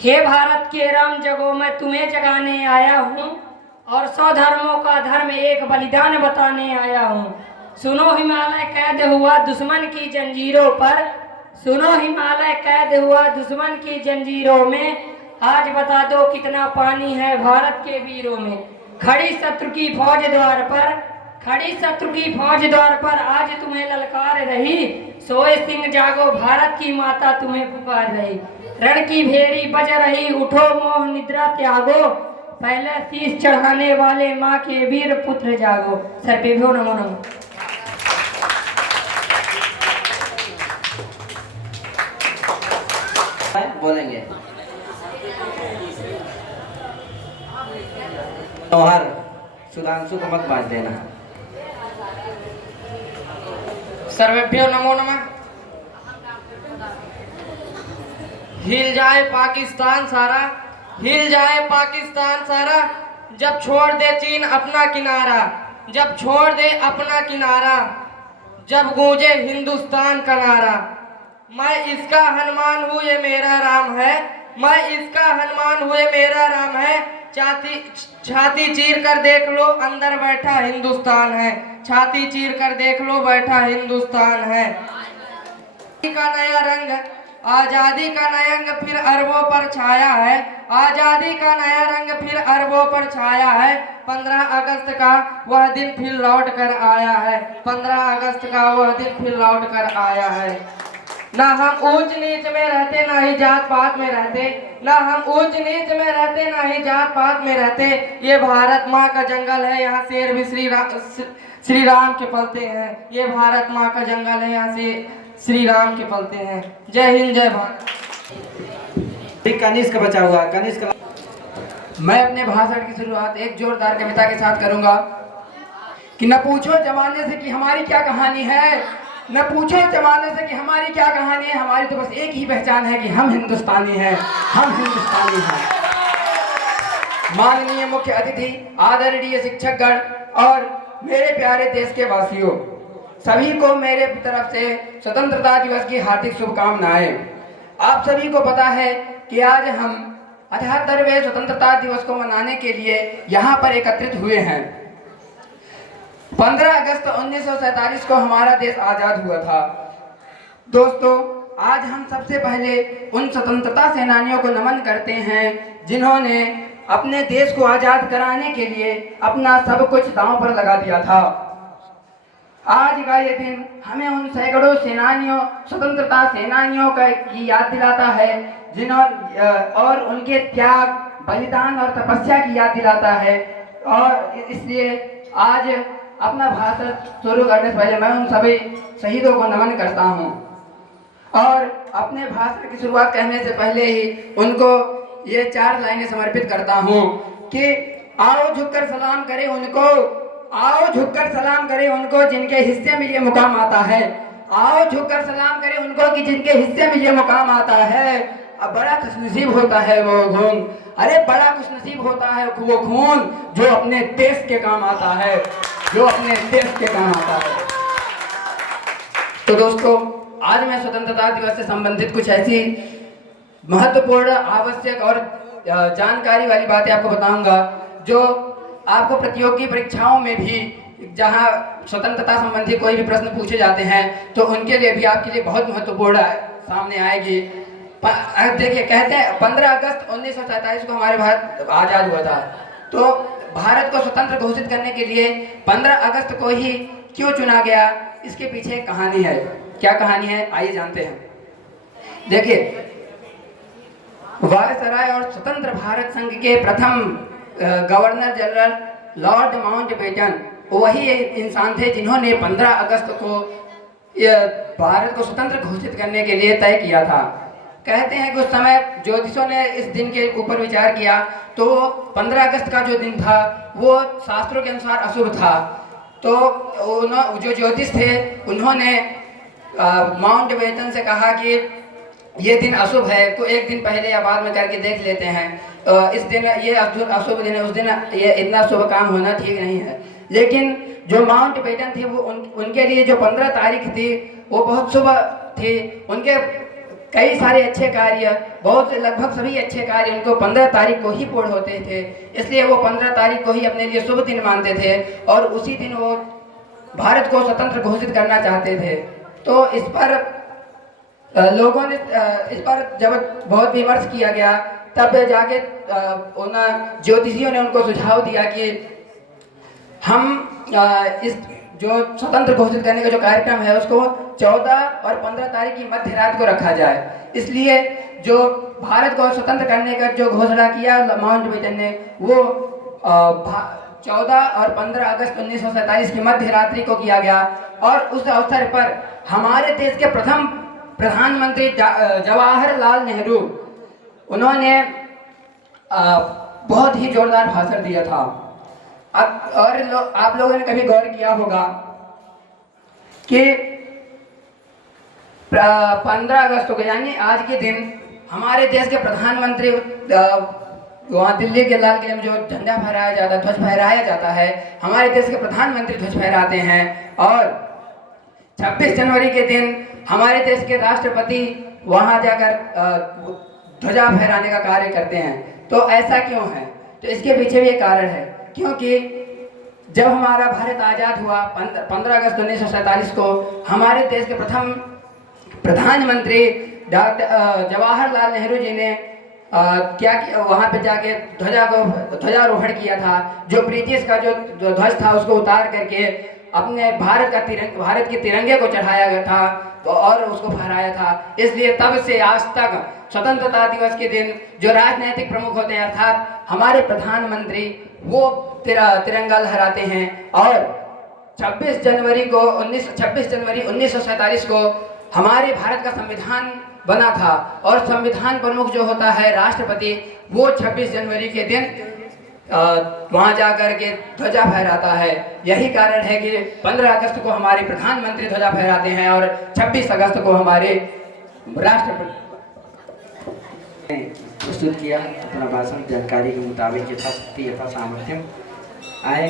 हे भारत के राम जगो, मैं तुम्हें जगाने आया हूँ और 100 धर्मों का धर्म एक बलिदान बताने आया हूँ। सुनो हिमालय कैद हुआ दुश्मन की जंजीरों पर, सुनो हिमालय कैद हुआ दुश्मन की जंजीरों में, आज बता दो कितना पानी है भारत के वीरों में। खड़ी शत्रु की फौज द्वार पर, खड़ी शत्रु की फौज द्वार पर आज तुम्हें ललकार रही, सोए सिंह जागो भारत की माता तुम्हें पुकार रही। रण की भेरी बज रही, उठो मोह निद्रा त्यागो, पहले शीश चढ़ाने वाले माँ के वीर पुत्र जागो। सर पे भी नमो नमो। बोलेंगे तोहर सुधांशु को मत बांट देना। सर्वेभ्यो नमो नमः। हिल जाए पाकिस्तान सारा, हिल जाए पाकिस्तान सारा, जब छोड़ दे चीन अपना किनारा, जब छोड़ दे अपना किनारा, जब गूंजे हिंदुस्तान का नारा। मैं इसका हनुमान हूँ ये मेरा राम है, मैं इसका हनुमान हूँ ये मेरा राम है, छाती चीर कर देख लो अंदर बैठा हिंदुस्तान है, छाती चीर कर देख लो बैठा हिंदुस्तान है। का नया रंग, आजादी का नया रंग फिर अरबों पर छाया है, आजादी का नया रंग फिर अरबों पर छाया है। 15 अगस्त का वह दिन फिर लौट कर आया है, 15 अगस्त का वह दिन फिर लौट कर आया है। ना हम ऊंच नीच में रहते, ना ही जात पात में रहते, ना हम ऊंच नीच में रहते, ना ही जात पात में रहते। ये भारत माँ का जंगल है, यहाँ शेर भी श्री राम के पलते हैं। ये भारत माँ का जंगल है, यहाँ से श्री राम के पलते हैं। जय हिंद जय भारत। कनिष्क बचा हुआ, कनिष्क। मैं अपने भाषण की शुरुआत एक जोरदार कविता के साथ करूंगा कि न पूछो जमाने से कि हमारी क्या कहानी है, न पूछो जमाने से कि हमारी क्या कहानी है, हमारी तो बस एक ही पहचान है कि हम हिंदुस्तानी हैं, हम हिंदुस्तानी हैं। माननीय मुख्य अतिथि, आदरणीय शिक्षकगण और मेरे प्यारे देश के वासियों, सभी को मेरे तरफ से स्वतंत्रता दिवस की हार्दिक शुभकामनाएं। आप सभी को पता है कि आज हम 78वें स्वतंत्रता दिवस को मनाने के लिए यहाँ पर एकत्रित हुए हैं। 15 अगस्त 1947 को हमारा देश आज़ाद हुआ था। दोस्तों, आज हम सबसे पहले उन स्वतंत्रता सेनानियों को नमन करते हैं जिन्होंने अपने देश को आज़ाद कराने के लिए अपना सब कुछ दांव पर लगा दिया था। आज का ये दिन हमें उन सैकड़ों सेनानियों, स्वतंत्रता सेनानियों की याद दिलाता है और उनके त्याग, बलिदान और तपस्या की याद दिलाता है। और इसलिए आज अपना भाषण शुरू करने से पहले मैं उन सभी शहीदों को नमन करता हूं और अपने भाषण की शुरुआत करने से पहले ही उनको ये 4 लाइनें समर्पित करता हूं कि आओ झुककर सलाम करें उनको, आओ झुककर सलाम करें उनको जिनके हिस्से में ये मुकाम आता है, आओ झुककर सलाम करें उनको कि जिनके हिस्से में ये मुकाम आता है। अब बड़ा खुशनसीब होता है वो खून, अरे बड़ा खुशनसीब होता है वो खून जो अपने देश के काम आता है, जो अपने देश के काम आता है। तो दोस्तों, आज मैं स्वतंत्रता दिवस से संबंधित कुछ ऐसी महत्वपूर्ण, आवश्यक और जानकारी वाली बातें आपको बताऊंगा जो आपको प्रतियोगी परीक्षाओं में भी, जहां स्वतंत्रता संबंधी कोई भी प्रश्न पूछे जाते हैं तो उनके लिए भी आपके लिए बहुत महत्वपूर्ण सामने आएगी। देखिए, कहते हैं 15 अगस्त 1947 को हमारे भारत आज़ाद हुआ था, तो भारत को स्वतंत्र घोषित करने के लिए 15 अगस्त को ही क्यों चुना गया, इसके पीछे एक कहानी है। क्या कहानी है, आइए जानते हैं। देखिए, वायसराय और स्वतंत्र भारत संघ के प्रथम गवर्नर जनरल लॉर्ड माउंटबेटन वही इंसान थे जिन्होंने 15 अगस्त को भारत को स्वतंत्र घोषित करने के लिए तय किया था। कहते हैं कि उस समय ज्योतिषों ने इस दिन के ऊपर विचार किया तो 15 अगस्त का जो दिन था वो शास्त्रों के अनुसार अशुभ था। तो जो ज्योतिष थे उन्होंने माउंटबेटन से कहा कि ये दिन अशुभ है, तो एक दिन पहले या बाद में करके देख लेते हैं। इस दिन ये अशुभ दिन है, उस दिन ये इतना शुभ काम होना ठीक नहीं है। लेकिन जो माउंटबेटन थे वो उनके लिए जो 15 तारीख थी वो बहुत शुभ थी। उनके कई सारे अच्छे कार्य, बहुत लगभग सभी अच्छे कार्य उनको 15 तारीख को ही पूर्ण होते थे, इसलिए वो 15 तारीख को ही अपने लिए शुभ दिन मानते थे और उसी दिन वो भारत को स्वतंत्र घोषित करना चाहते थे। तो इस पर लोगों ने इस पर जब बहुत विमर्श किया गया, तब जाके उन ज्योतिषियों ने उनको सुझाव दिया कि हम इस जो स्वतंत्र घोषित करने का जो कार्यक्रम है उसको 14 और 15 तारीख की मध्य रात को रखा जाए। इसलिए जो भारत को स्वतंत्र करने का जो घोषणा किया माउंटबेटन ने, वो 14 और 15 अगस्त 1947 की मध्य रात्रि को किया गया। और उस अवसर पर हमारे देश के प्रथम प्रधानमंत्री जवाहरलाल नेहरू, उन्होंने बहुत ही जोरदार भाषण दिया था। और आप लोगों ने कभी गौर किया होगा कि 15 अगस्त को यानी आज के दिन हमारे देश के प्रधानमंत्री वहाँ दिल्ली के लाल किले में जो झंडा फहराया जाता है, ध्वज फहराया जाता है, हमारे देश के प्रधानमंत्री ध्वज फहराते हैं। और 26 जनवरी के दिन हमारे देश के राष्ट्रपति वहाँ जाकर ध्वजा फहराने का कार्य करते हैं। तो ऐसा क्यों है? तो इसके पीछे भी एक कारण है, क्योंकि जब हमारा भारत आज़ाद हुआ 15 अगस्त 1947 को हमारे देश के प्रथम प्रधानमंत्री डॉक्टर जवाहरलाल नेहरू जी ने क्या किया, वहाँ पे जाके ध्वजारोहण किया था। जो ब्रिटिश का जो ध्वज था उसको उतार करके अपने भारत के तिरंगे को चढ़ाया गया था और उसको फहराया था। इसलिए तब से आज तक स्वतंत्रता दिवस के दिन जो राजनीतिक प्रमुख होते हैं, अर्थात हमारे प्रधानमंत्री, वो तिरंगा लहराते हैं। और 26 जनवरी 1947 को हमारे भारत का संविधान बना था और संविधान प्रमुख जो होता है राष्ट्रपति, वो 26 जनवरी के दिन वहाँ जाकर के ध्वजा फहराता है। यही कारण है कि 15 अगस्त को हमारे प्रधानमंत्री ध्वजा फहराते हैं और 26 अगस्त को हमारे राष्ट्रपति प्रस्तुत किया अपना भाषण जानकारी के मुताबिक यथाशक्ति यथा सामर्थ्य आए।